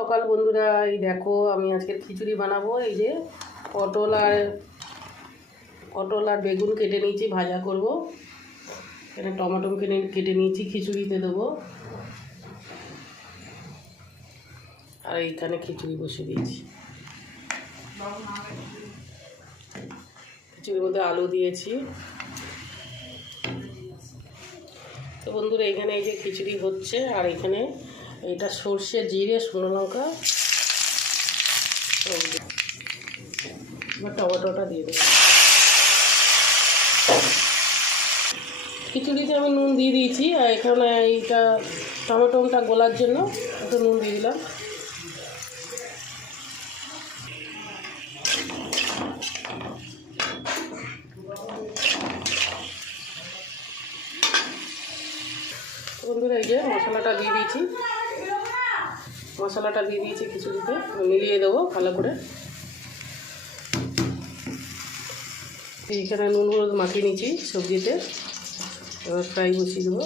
সকাল বন্ধুরা, এই দেখো আমি আজকে খিচুড়ি বানাবো। এই যে পটল আর বেগুন কেটে নিয়েছি, ভাজা করব। এখানে টমেটো কেটে নিয়েছি, খিচুড়িতে দেবো। আর এইখানে খিচুড়ি বসে দিয়েছি। খিচুড়ির মধ্যে আলু দিয়েছি। তো বন্ধুরা, এখানে এই যে খিচুড়ি হচ্ছে, আর এখানে এটা সর্ষে, জিরে, শুকনো লঙ্কা, এবার টমেটোটা দিয়ে দেবো। খিচুড়িতে আমি নুন দিয়ে দিয়েছি, আর এখানে এইটা টমেটোটা গোলার জন্য একটু নুন দিয়ে দিলাম। বন্ধুরা, এই যে মশলাটা দিয়ে দিয়েছি খিচুড়িতে, মিলিয়ে দেবো ভালো করে। এইখানে নুন হলুদ মাখিয়ে নিয়েছি সবজিতে, এবার ফ্রাই বসিয়ে দেবো।